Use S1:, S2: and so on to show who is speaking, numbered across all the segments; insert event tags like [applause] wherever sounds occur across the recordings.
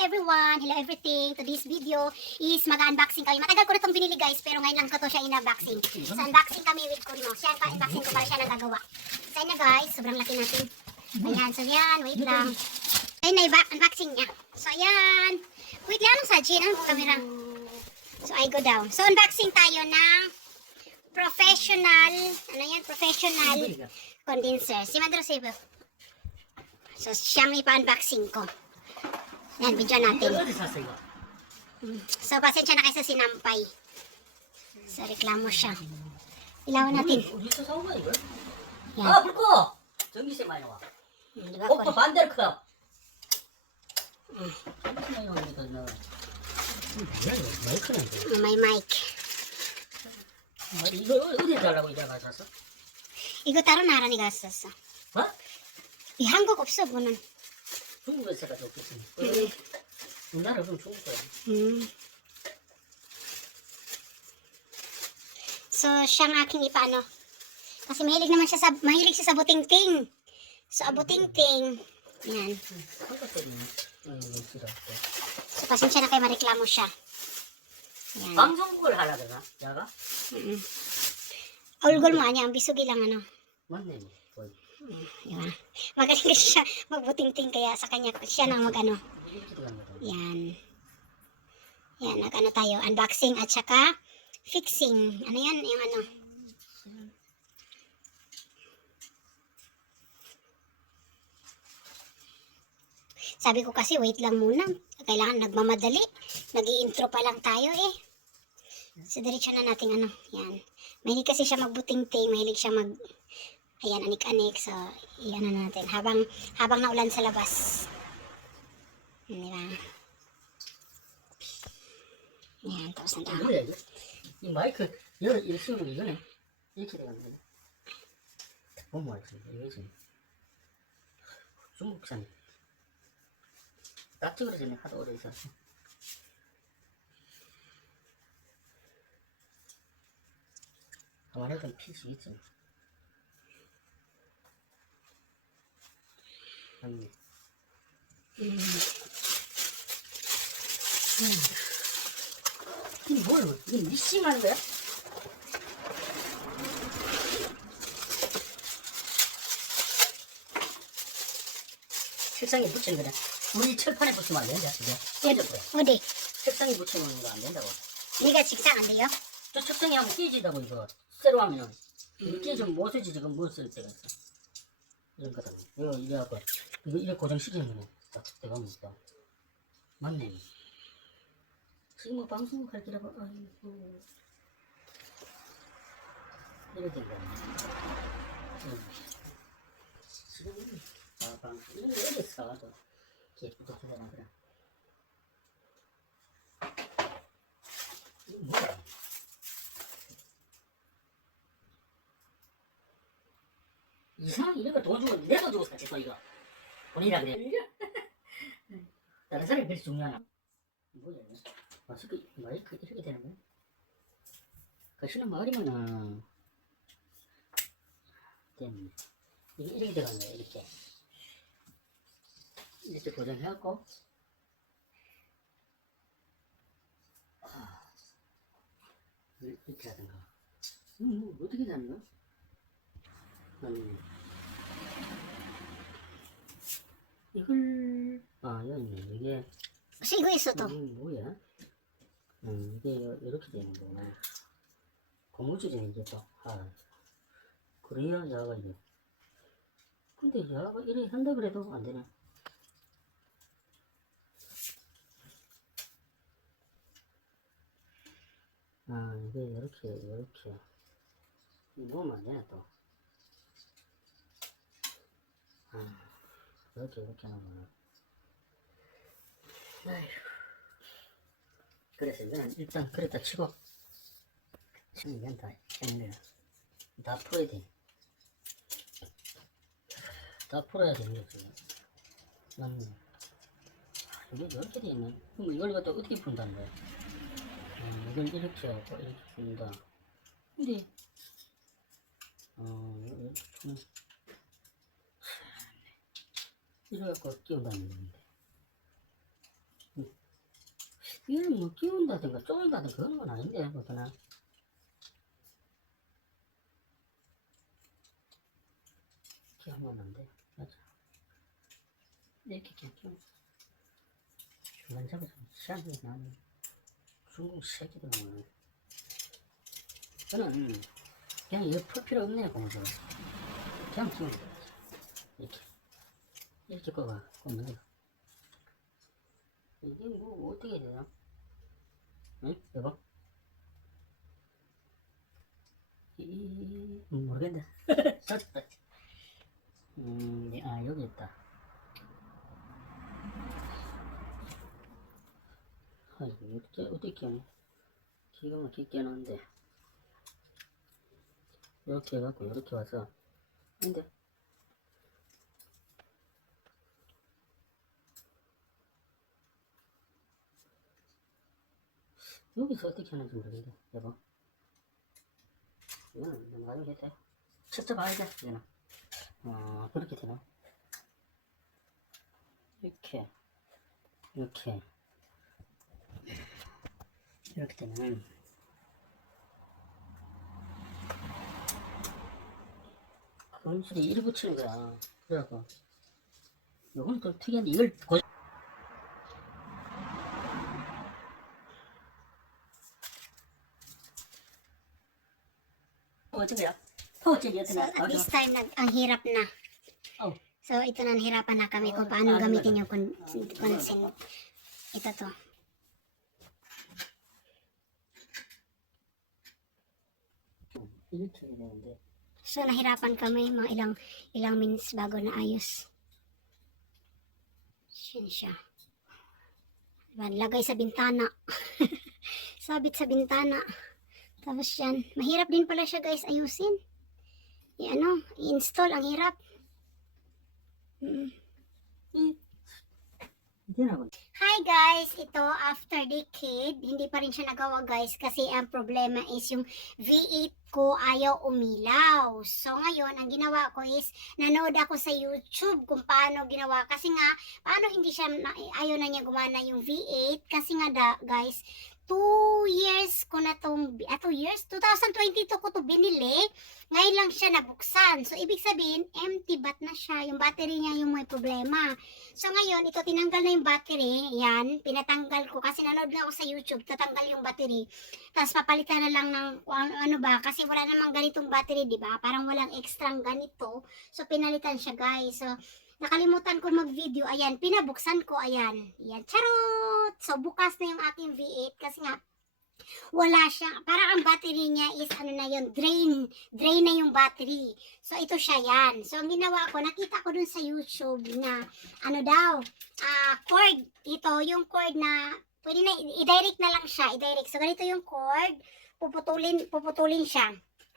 S1: everyone! Hello everything! Today's video is mag-unboxing kami. Matagal ko na itong binili guys, pero ngayon lang ko to siya in-unboxing. So unboxing kami with Kurino. Siya pa unboxing ko para siya nagagawa. So na guys, sobrang laki natin. Ayan, so yan, wait lang. Ayun na, unboxing niya. So ayan. Wait lang, anong sajin? Anong camera? So I go down. So unboxing tayo ng professional, ano yan, professional condenser. Si Madro Sebo. So siyang ipa-unboxing ko. Yan, video natin. So, pasensya na kayo sa sinampay. So, reklamo siya. Ilawan natin. Yan.
S2: 아 불꺼! 전기세 많이 나와.
S1: Di ba?
S2: 오빠 반대로 커.
S1: 응.
S2: 전기세 많이. 뭐야 이거 마이크는 뭐?
S1: May mic.
S2: 이거 어디 달라고 이래가 샀어?
S1: 이거 따로 나란히 갔었어.
S2: 어?
S1: 이 한국 없어, 보는.
S2: 중국에서 가지고 없겠지.
S1: 응.
S2: 우리나라 그럼 중국 거야.
S1: Hmm. So, siya ang aking ipaano. Kasi mahilig naman siya sa, mahilig siya sa butingting. So, abutingting. Yan.
S2: 한국 때문에. 응, 싫어.
S1: So, pasensya na kayo mareklamo siya. Yan.
S2: 방송국을 하라 그러나? 야가?
S1: Mm. Ulgol mo, anya, ang bisugi lang, ano.
S2: 맞네.
S1: Diba? Magaling kasi siya magbuting-ting kaya sa kanya siya nang magano. Yan. Yan, nagano tayo, unboxing at saka fixing. Ano yan? Yung ano? Sabi ko kasi wait lang muna. Kailangan nagmamadali. Nag-i-intro pa lang tayo eh. So diretso na natin ano. Yan. Mahilig kasi siya magbuting-ting. Mahilig siya mag Ayan, anik-anik. So, iyan na natin. Habang, habang naulan sa labas. Di ba? Yan, tapos na tayo.
S2: 뭐야 이거? 이 마이크 여 이렇게 쓰는 거 이거네. 이렇게 들어간 거네. 뭔 마이크 이거 지금 중국산. 딱 찍어졌네 하도 오래 있었어. 아무래도 필수 있지. 이게 뭘, 이게 미싱하는 거야? 책상에 붙이는 거다. 우리 철판에 붙이면 안 된다, 이게. 깨져 버려.
S1: 어디?
S2: 책상에 붙이는 거안 된다고.
S1: 네가 직상 안 돼요?
S2: 저 책상에 하면 깨지다고, 이거. 새로 하면은. 이거 깨지면 못 쓰지, 지금 못쓸 때가 있어. 이런 거다. 이거, 이래 갖고, 이거, 이래 고정시키는 거네. 딱, 보니까. 맞네. 지금 뭐 방송 갈 기라고, 아이고. 이래 된 거야. 응. 지금, 아, 방송, 이런 거 어디 사가지고. 예쁘게 주잖아, 그래. 이거 뭐야? 이상 이런 거돈 주고 내가 주고 또 이거 본인이라 그래. 다른 사람이 그렇게 중요하나? 뭐야 마스크 마이크 이렇게 되는 거야? 가시는 말이면은. 때문에 이게 이렇게 들어간 거야 이렇게. 이렇게 고정해갖고. 아, 이렇게 하든가. 음, 뭐 어떻게 되는 거야 아니 이걸 아 여기 이게
S1: iso to.
S2: 이게 뭐야? 음 이게 요- 이렇게 되는 거구나. 고무줄이 이게 또 아 그래야 야가 이게 근데 야가 이래 한다 그래도 안 되네 아 이게 이렇게 이렇게. 안 되네 또? 아, 이렇게 이렇게 하는 아휴. 그래서 이거는 일단 그랬다 치고. 치면 된다 했네 다 풀어야 돼 다 풀어야 되는 거지. 맞네 아, 이게 이렇게 돼 있네 그럼 이걸 갖다 어떻게 푼다는 거야? 어, 이걸 이렇게 하고 이렇게 푼다. 근데 어 이렇게 푸는 이래갖고 끼워다니는 건데 얘는 뭐 끼운다든가 쪼인다든가 그런 건 아닌데 보더나 이렇게 하면 안 돼. 맞아. 이렇게 끼워. 중간 잡아서 시한테 나는 중국 새끼들은 저는 그냥 풀 필요 없네 공주. 그냥 끼우면 돼. 이렇게 이렇게 꺼가 꽂는 거. 이게 뭐 어떻게 되나? 응? 여보? 이 음, 모르겠네. 졌다. [laughs] 음, 네, 아 여기 있다. 아 이거 어떻게 어떻게 하냐? 기가 막히게 하는데 이렇게 해갖고 이렇게 와서 근데 여기서 어떻게 하는지 모르겠네, 여보. 이거는 돼. 직접 알게, 이거는. 어, 그렇게 되나? 이렇게, 이렇게, 이렇게 되면, 건술이 이리 붙이는 거야. 그래갖고, 요건 좀 특이한데, 이걸 고 ko, sige lang. Oh, sige,
S1: So, at this time, nag, ang hirap na.
S2: Oh.
S1: So, ito na, nahirapan na kami kung paano gamitin yung consent. Ito to. So, nahirapan kami mga ilang ilang minutes bago na ayos. Yun siya. Diba, lagay sa bintana. [laughs] Sabit sa bintana. Tapos yan. Mahirap din pala siya guys ayusin. I, ano, i-install. Ang hirap. Mm. Hi guys! Ito, after decade, hindi pa rin siya nagawa guys kasi ang problema is yung V8 ko ayaw umilaw. So ngayon, ang ginawa ko is nanood ako sa YouTube kung paano ginawa. Kasi nga, paano hindi siya, ayaw na niya gumana yung V8 kasi nga da, guys, 2 years ko na tong, ah, 2 years? 2022 ko to binili. Ngayon lang siya nabuksan. So, ibig sabihin, empty bat na siya. Yung battery niya yung may problema. So ngayon, ito tinanggal na yung battery. Yan, pinatanggal ko kasi nanood nga ako sa YouTube, tatanggal yung battery. Tapos papalitan na lang ng ano, ano ba kasi wala namang ganitong battery, 'di ba? Parang walang extrang ganito. So pinalitan siya, guys. So nakalimutan ko mag-video. Ayan, pinabuksan ko, ayan. Ayan, charot! So bukas na yung aking V8 kasi nga wala siya. Parang ang battery niya is ano na yun, drain. Drain na yung battery. So, ito siya yan. So, ang ginawa ko, nakita ko dun sa YouTube na, ano daw, ah cord. Ito, yung cord na, pwede na, i-direct na lang siya, i-direct. So, ganito yung cord, puputulin, puputulin siya.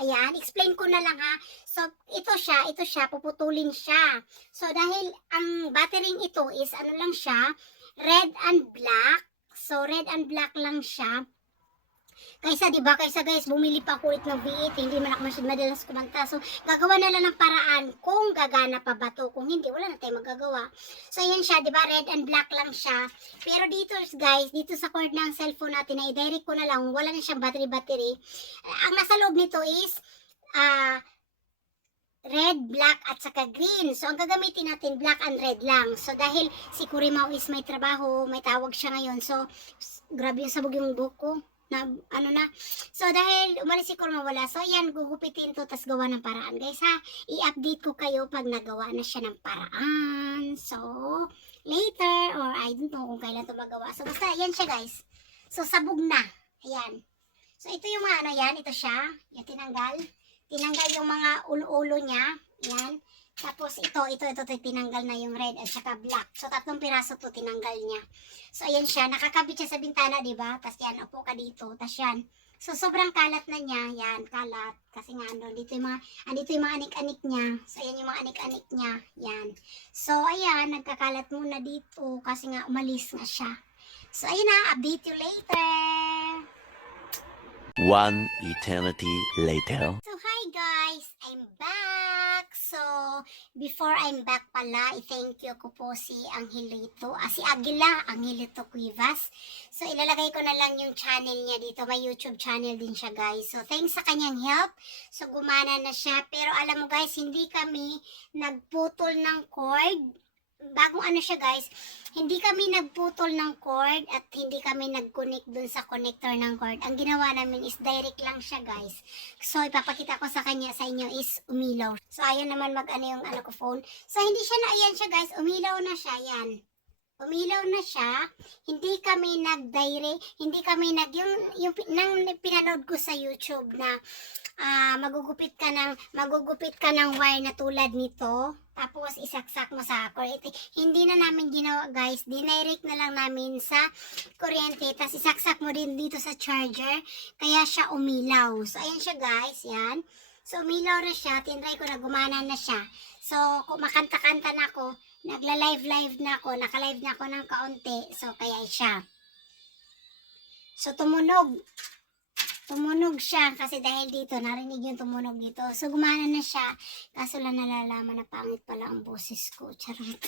S1: Ayan, explain ko na lang ha. So, ito siya, ito siya, puputulin siya. So, dahil ang battery ito is, ano lang siya, red and black. So, red and black lang siya. Kaysa, di ba, kaysa guys, bumili pa ako ulit ng V8, hindi man ako masyad madalas kumanta. So, gagawa na lang ng paraan kung gagana pa ba to. Kung hindi, wala na tayong magagawa. So, yan siya, di ba, red and black lang siya. Pero dito, guys, dito sa cord ng cellphone natin, na i-direct ko na lang, wala na siyang battery-battery. Ang nasa loob nito is, ah, red, black, at saka green. So, ang gagamitin natin, black and red lang. So, dahil si Kurimaw is may trabaho, may tawag siya ngayon. So, grabe yung sabog yung buko na ano na. So dahil umalis si Kurma wala, so yan gugupitin to tas gawa ng paraan. Guys ha, i-update ko kayo pag nagawa na siya ng paraan. So later or I don't know kung kailan to magawa. So basta yan siya guys. So sabog na. Ayan. So ito yung mga ano yan, ito siya. Yung tinanggal. Tinanggal yung mga ulo-ulo niya. Yan. Tapos ito, ito, ito, ito, tinanggal na yung red at saka black. So, tatlong piraso to tinanggal niya. So, ayan siya. Nakakabit siya sa bintana, di ba? Tapos yan, upo ka dito. Tapos yan. So, sobrang kalat na niya. Yan, kalat. Kasi nga, ano, dito yung mga, andito yung mga anik-anik niya. So, ayan yung mga anik-anik niya. Yan. So, ayan, nagkakalat muna dito kasi nga umalis nga siya. So, ayun na. Update you later.
S3: One eternity later.
S1: So, guys! I'm back! So, before I'm back pala, i-thank you ko po si Angelito, ah, si Aguila, Angelito Cuevas. So, ilalagay ko na lang yung channel niya dito. May YouTube channel din siya, guys. So, thanks sa kanyang help. So, gumana na siya. Pero alam mo, guys, hindi kami nagputol ng cord. Bagong ano siya, guys, hindi kami nagputol ng cord at hindi kami nag-connect dun sa connector ng cord. Ang ginawa namin is direct lang siya, guys. So, ipapakita ko sa kanya sa inyo is umilaw. So, ayun naman mag-ano yung ano ko phone. So, hindi siya na, ayan siya, guys. Umilaw na siya, yan. Umilaw na siya. Hindi kami nag-direct, hindi kami nag, yung, yung, nang pinanood ko sa YouTube na ah magugupit ka ng magugupit ka ng wire na tulad nito. Tapos isaksak mo sa kuryente. Hindi na namin ginawa guys. Dinirect na lang namin sa kuryente. Tapos isaksak mo din dito sa charger. Kaya siya umilaw. So ayan siya guys. Yan. So umilaw na siya. Tinry ko na. Gumana na siya. So kung makanta-kanta na ako nagla-live live na ako. Naka-live na ako ng kaunti. So kaya siya. So tumunog tumunog siya kasi dahil dito narinig yung tumunog dito. So gumana na siya. Kaso lang nalalaman na pangit pala ang boses ko. Charot.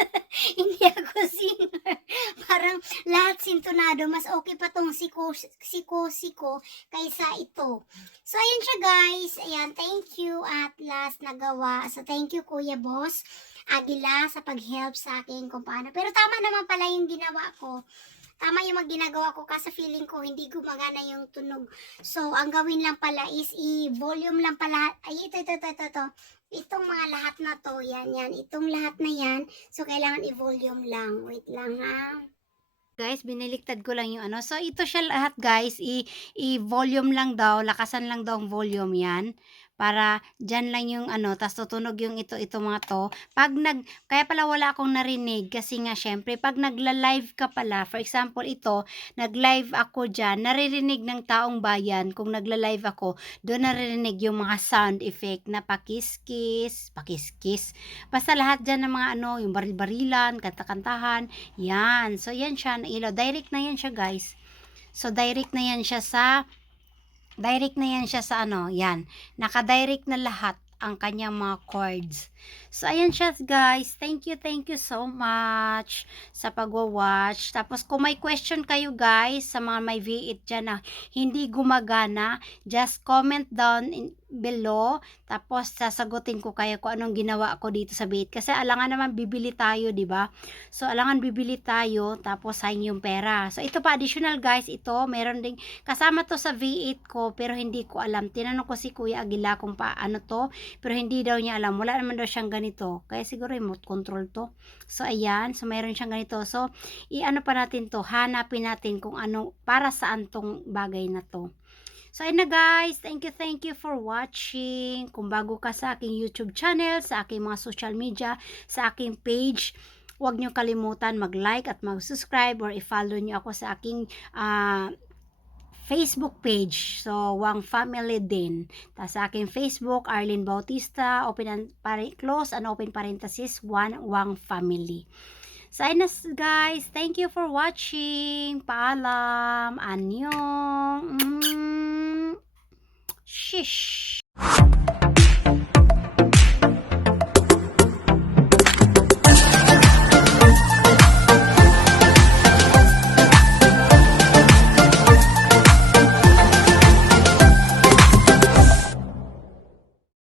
S1: [laughs] Hindi ako singer [laughs] parang lahat sintonado. Mas okay pa tong siko siko siko kaysa ito. So ayun siya guys. Ayan thank you. At last nagawa. So thank you kuya boss Agila sa pag-help sa akin kung paano. Pero tama naman pala yung ginawa ko tama yung mga ginagawa ko kasi feeling ko hindi gumagana yung tunog. So, ang gawin lang pala is i-volume lang pala. Ay, ito, ito, ito, ito, ito. Itong mga lahat na to, yan, yan. Itong lahat na yan. So, kailangan i-volume lang. Wait lang ha.
S3: Guys, biniliktad ko lang yung ano. So, ito siya lahat, guys. I-volume lang daw. Lakasan lang daw ang volume yan. Para dyan lang yung ano. Tapos tutunog yung ito, ito mga to. Pag nag, kaya pala wala akong narinig. Kasi nga, syempre, pag nagla-live ka pala, for example, ito, nag-live ako dyan, naririnig ng taong bayan, kung nagla-live ako, doon naririnig yung mga sound effect na pakiskis, pakiskis. Basta lahat dyan ng mga ano, yung baril-barilan, kanta-kantahan, yan. So, yan siya na ilaw. Direct na yan siya, guys. So, direct na yan siya sa, direct na yan siya sa ano, yan. Naka-direct na lahat ang kanyang mga chords. So, ayan siya, guys. Thank you, thank you so much sa pagwa-watch. Tapos, kung may question kayo, guys, sa mga may V8 dyan na hindi gumagana, just comment down in, below. Tapos, sasagutin ko kayo kung anong ginawa ko dito sa V8. Kasi, alangan naman bibili tayo, di ba? So, alangan bibili tayo, tapos sayang yung pera. So, ito pa, additional, guys, ito, meron ding, kasama to sa V8 ko, pero hindi ko alam. Tinanong ko si Kuya Aguila kung paano to, pero hindi daw niya alam. Wala naman daw siyang ganito. Kaya siguro remote control to. So, ayan. So, mayroon siyang ganito. So, i-ano pa natin to. Hanapin natin kung ano, para saan tong bagay na to. So, ayun na guys. Thank you, thank you for watching. Kung bago ka sa aking YouTube channel, sa aking mga social media, sa aking page, huwag nyo kalimutan mag-like at mag-subscribe or i-follow nyo ako sa aking ah, Facebook page. So, Wang Family din. Tapos sa aking Facebook, Arlene Bautista, open and pare, close and open parenthesis, one Wang Family. Ayun na guys. Thank you for watching. Paalam. Annyeong. Mm, shish.